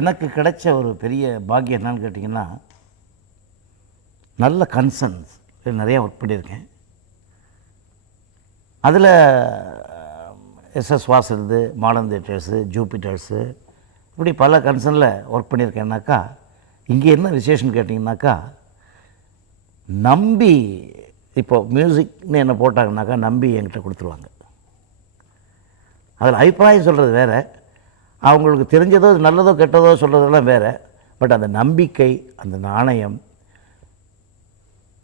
எனக்கு கிடைச்ச ஒரு பெரிய பாக்கியம் என்னன்னு கேட்டிங்கன்னா, நல்ல கன்சர்ன்ஸ் நிறையா ஒர்க் பண்ணியிருக்கேன். அதில் எஸ்எஸ் வாசருது, மாடர்ன் தியேட்டர்ஸு, ஜூபிட்டர்ஸு, இப்படி பல கன்சர்னில் ஒர்க் பண்ணியிருக்கேன்னாக்கா, இங்கே என்ன விசேஷம்னு கேட்டிங்கனாக்கா, நம்பி இப்போது மியூசிக்னு என்ன போட்டாங்கனாக்கா நம்பி என்கிட்ட கொடுத்துருவாங்க. அதில் அபிப்பிராயம் சொல்கிறது வேறு, அவங்களுக்கு தெரிஞ்சதோ நல்லதோ கெட்டதோ சொல்கிறதெல்லாம் வேறு. பட் அந்த நம்பிக்கை, அந்த நாணயம்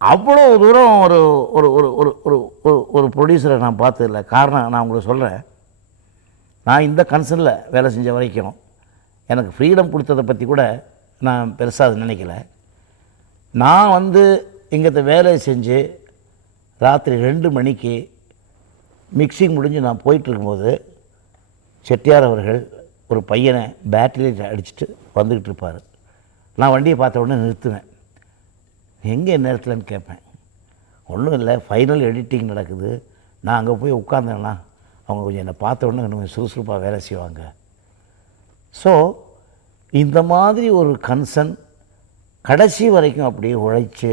அவ்வளோ தூரம் ஒரு ஒரு ஒரு ஒரு ஒரு ஒரு ப்ரொடியூசரை நான் பார்த்ததில்ல. காரணம் நான் உங்களுக்கு சொல்கிறேன், நான் இந்த கன்சர்னில் வேலை செஞ்ச வரைக்கும் எனக்கு ஃப்ரீடம் கொடுத்ததை பற்றி கூட நான் பெருசாக அது நினைக்கல. நான் வந்து இங்கே வேலை செஞ்சு ராத்திரி 2 மணிக்கு மிக்சிங் முடிஞ்சு நான் போயிட்டுருக்கும்போது செட்டியார் அவர்கள் ஒரு பையனை பேட்டரியில் அடிச்சுட்டு வந்துக்கிட்டு இருப்பார். நான் வண்டியை பார்த்த உடனே நிறுத்துவேன். எங்கே நேரத்தில்னு கேட்பேன். ஒன்றும் இல்லை, ஃபைனல் எடிட்டிங் நடக்குது, நான் அங்கே போய் உட்காந்தேன்னா அவங்க கொஞ்சம் என்னை பார்த்த உடனே கொஞ்சம் சுறுசுறுப்பாக வேலை செய்வாங்க. ஸோ இந்த மாதிரி ஒரு கன்சர்ன் கடைசி வரைக்கும் அப்படியே உழைச்சி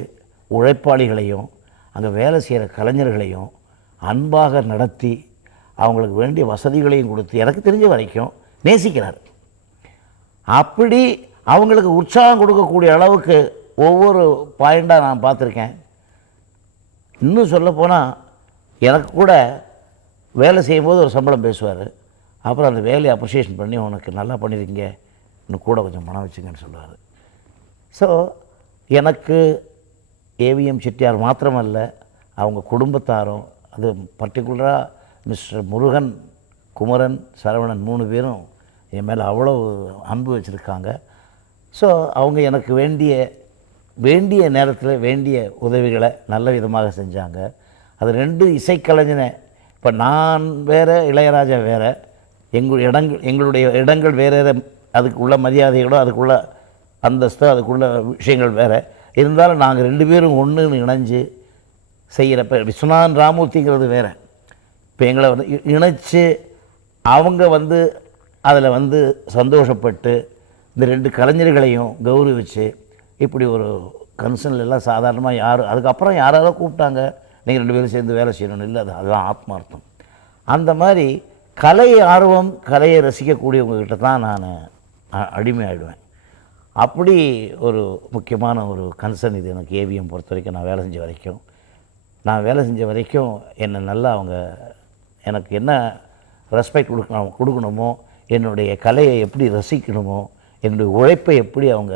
உழைப்பாளிகளையும் அங்கே வேலை செய்கிற கலைஞர்களையும் அன்பாக நடத்தி அவங்களுக்கு வேண்டிய வசதிகளையும் கொடுத்து எனக்கு தெரிஞ்ச வரைக்கும் நேசிக்கிறார். அப்படி அவங்களுக்கு உற்சாகம் கொடுக்கக்கூடிய அளவுக்கு ஒவ்வொரு பாயிண்டாக நான் பார்த்துருக்கேன். இன்னும் சொல்லப்போனால் எனக்கு கூட வேலை செய்யும்போது ஒரு சம்பளம் பேசுவார். அப்புறம் அந்த வேலையை அப்ரிஷியேஷன் பண்ணி உனக்கு நல்லா பண்ணியிருக்கீங்க, இன்னும் கூட கொஞ்சம் பணம் வச்சுங்கன்னு சொல்லுவார். ஸோ எனக்கு ஏவிஎம் செட்டியார் மாத்திரமல்ல, அவங்க குடும்பத்தாரும், அது பர்டிகுலராக மிஸ்டர் முருகன், குமரன், சரவணன் 3 பேரும் என் மேலே அவ்வளோ அன்பு வச்சுருக்காங்க. ஸோ அவங்க எனக்கு வேண்டிய நேரத்தில் வேண்டிய உதவிகளை நல்ல விதமாக செஞ்சாங்க. அது 2 இசைக்கலைஞனை, இப்போ நான் வேறு, இளையராஜா வேறு, எங்களுடைய இடங்கள் வேறு, அதுக்கு உள்ள மரியாதைகளோ அதுக்குள்ள அந்தஸ்தோ அதுக்குள்ள விஷயங்கள் வேறு இருந்தாலும் நாங்கள் 2 பேரும் ஒன்று இணைஞ்சு செய்கிறப்ப, விஸ்வநாதன் ராமூர்த்திங்கிறது வேறு, இப்போ எங்களை வந்து இணைச்சி அவங்க வந்து அதில் வந்து சந்தோஷப்பட்டு இந்த 2 கலைஞர்களையும் கௌரவிச்சு இப்படி ஒரு கன்சர்னில் எல்லாம் சாதாரணமாக அதுக்கப்புறம் யாராவது கூப்பிட்டாங்க, நீங்கள் 2 பேரும் சேர்ந்து வேலை செய்யணும்னு இல்லை, அதுதான் ஆத்மார்த்தம். அந்த மாதிரி கலை ஆர்வம், கலையை ரசிக்கக்கூடியவங்ககிட்ட தான் நான் அடிமையாகிடுவேன். அப்படி ஒரு முக்கியமான ஒரு கன்சர்ன் இது எனக்கு ஏவிஎம் பொறுத்த வரைக்கும். நான் வேலை செஞ்ச வரைக்கும் என்னை நல்லா அவங்க எனக்கு என்ன ரெஸ்பெக்ட் கொடுக்கணுமோ, என்னுடைய கலையை எப்படி ரசிக்கணுமோ, என்னுடைய உழைப்பை எப்படி அவங்க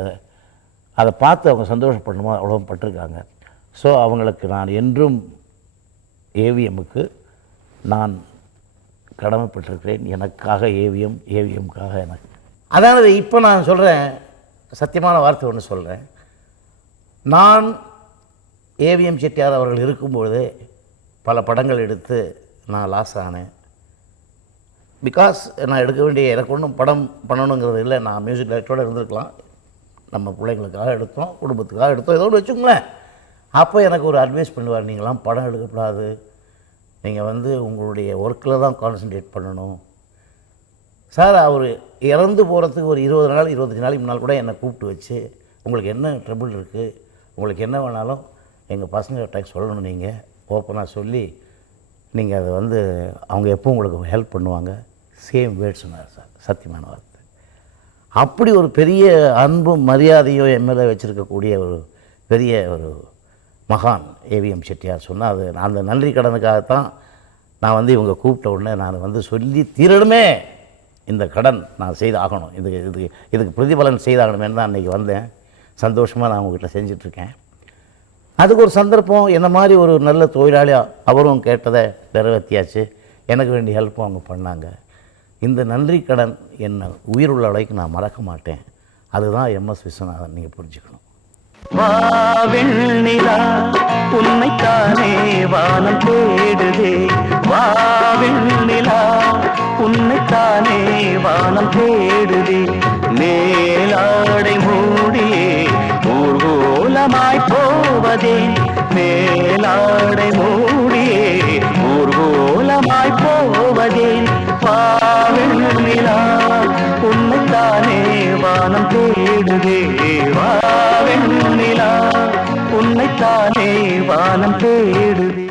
அதை பார்த்து அவங்க சந்தோஷப்படணுமோ அவ்வளோ பட்டிருக்காங்க. ஸோ அவங்களுக்கு நான் என்றும் ஏவிஎம்முக்கு நான் கடமைப்பட்டிருக்கிறேன். எனக்காக ஏவிஎம்காக எனக்கு. அதாவது இப்போ நான் சொல்கிறேன், சத்தியமான வார்த்தை ஒன்று சொல்கிறேன். நான் ஏவிஎம் செட்டியார் அவர்கள் இருக்கும்பொழுது பல படங்கள் எடுத்து நான் லாஸ் ஆனேன். பிகாஸ் நான் எடுக்க வேண்டிய, எனக்கு ஒன்றும் படம் பண்ணணுங்கிறது இல்லை, நான் மியூசிக் டைரக்டரோடு இருந்திருக்கலாம், நம்ம பிள்ளைங்களுக்காக எடுத்தோம், குடும்பத்துக்காக எடுத்தோம், ஏதோ ஒன்று வச்சுங்களேன். அப்போ எனக்கு ஒரு அட்வைஸ் பண்ணுவார், நீங்களாம் படம் எடுக்கக்கூடாது, நீங்கள் வந்து உங்களுடைய ஒர்க்கில் தான் கான்சன்ட்ரேட் பண்ணணும். சார் அவர் இறந்து போகிறதுக்கு ஒரு 20 நாள் 25 நாளைக்கு முன்னால் கூட என்னை கூப்பிட்டு வச்சு, உங்களுக்கு என்ன ட்ரபிள் இருக்குது, உங்களுக்கு என்ன வேணாலும் எங்கள் பசங்கள்கிட்ட சொல்லணும், நீங்கள் ஓப்பனாக சொல்லி நீங்கள் அதை வந்து அவங்க எப்போ உங்களுக்கு ஹெல்ப் பண்ணுவாங்க, சேம் வேர்ட் சொன்னார் சார், சத்தியமான வார்த்தை. அப்படி ஒரு பெரிய அன்பும் மரியாதையும் என் மேலே வச்சுருக்கக்கூடிய ஒரு பெரிய ஒரு மகான் ஏவிஎம் செட்டியார் சொன்னால், அது அந்த நன்றி கடனுக்காகத்தான் நான் வந்து இவங்க கூப்பிட்ட உடனே நான் வந்து சொல்லி தீரணுமே, இந்த கடன் நான் செய்தாகணும், இதுக்கு பிரதிபலன் செய்தாகணுமேனு தான் அன்றைக்கி வந்தேன். சந்தோஷமாக நான் உங்ககிட்ட செஞ்சிட்ருக்கேன். அதுக்கு ஒரு சந்தர்ப்பம், என்ன மாதிரி ஒரு நல்ல தொழிலாளியாக அவரும் கேட்டதை நிறைவேற்றியாச்சு, எனக்கு வேண்டிய ஹெல்ப்பும் அவங்க பண்ணாங்க. இந்த நன்றி கடன் என்னை உயிருள்ள வரைக்கும் நான் மறக்க மாட்டேன். அதுதான் எம்எஸ் விஸ்வநாதன், நீங்கள் புரிஞ்சுக்கணும். வாவெண்ணிலா உன்னைத்தானே வானம் தேடுதே, வாவெண்ணிலா உன்னைத்தான் உன்னைத்தானே வானம் தேடுதே மேலாடை மூடியே ஊர்கோலமாய் போவதே மேலாடை மூடியே ஊர்கோலமாய் போவதே வாவெண்ணிலா உன்னைத்தானே வானம் தேடுதே வாவெண்ணிலா உன்னைத்தானே வானம் தேடுதே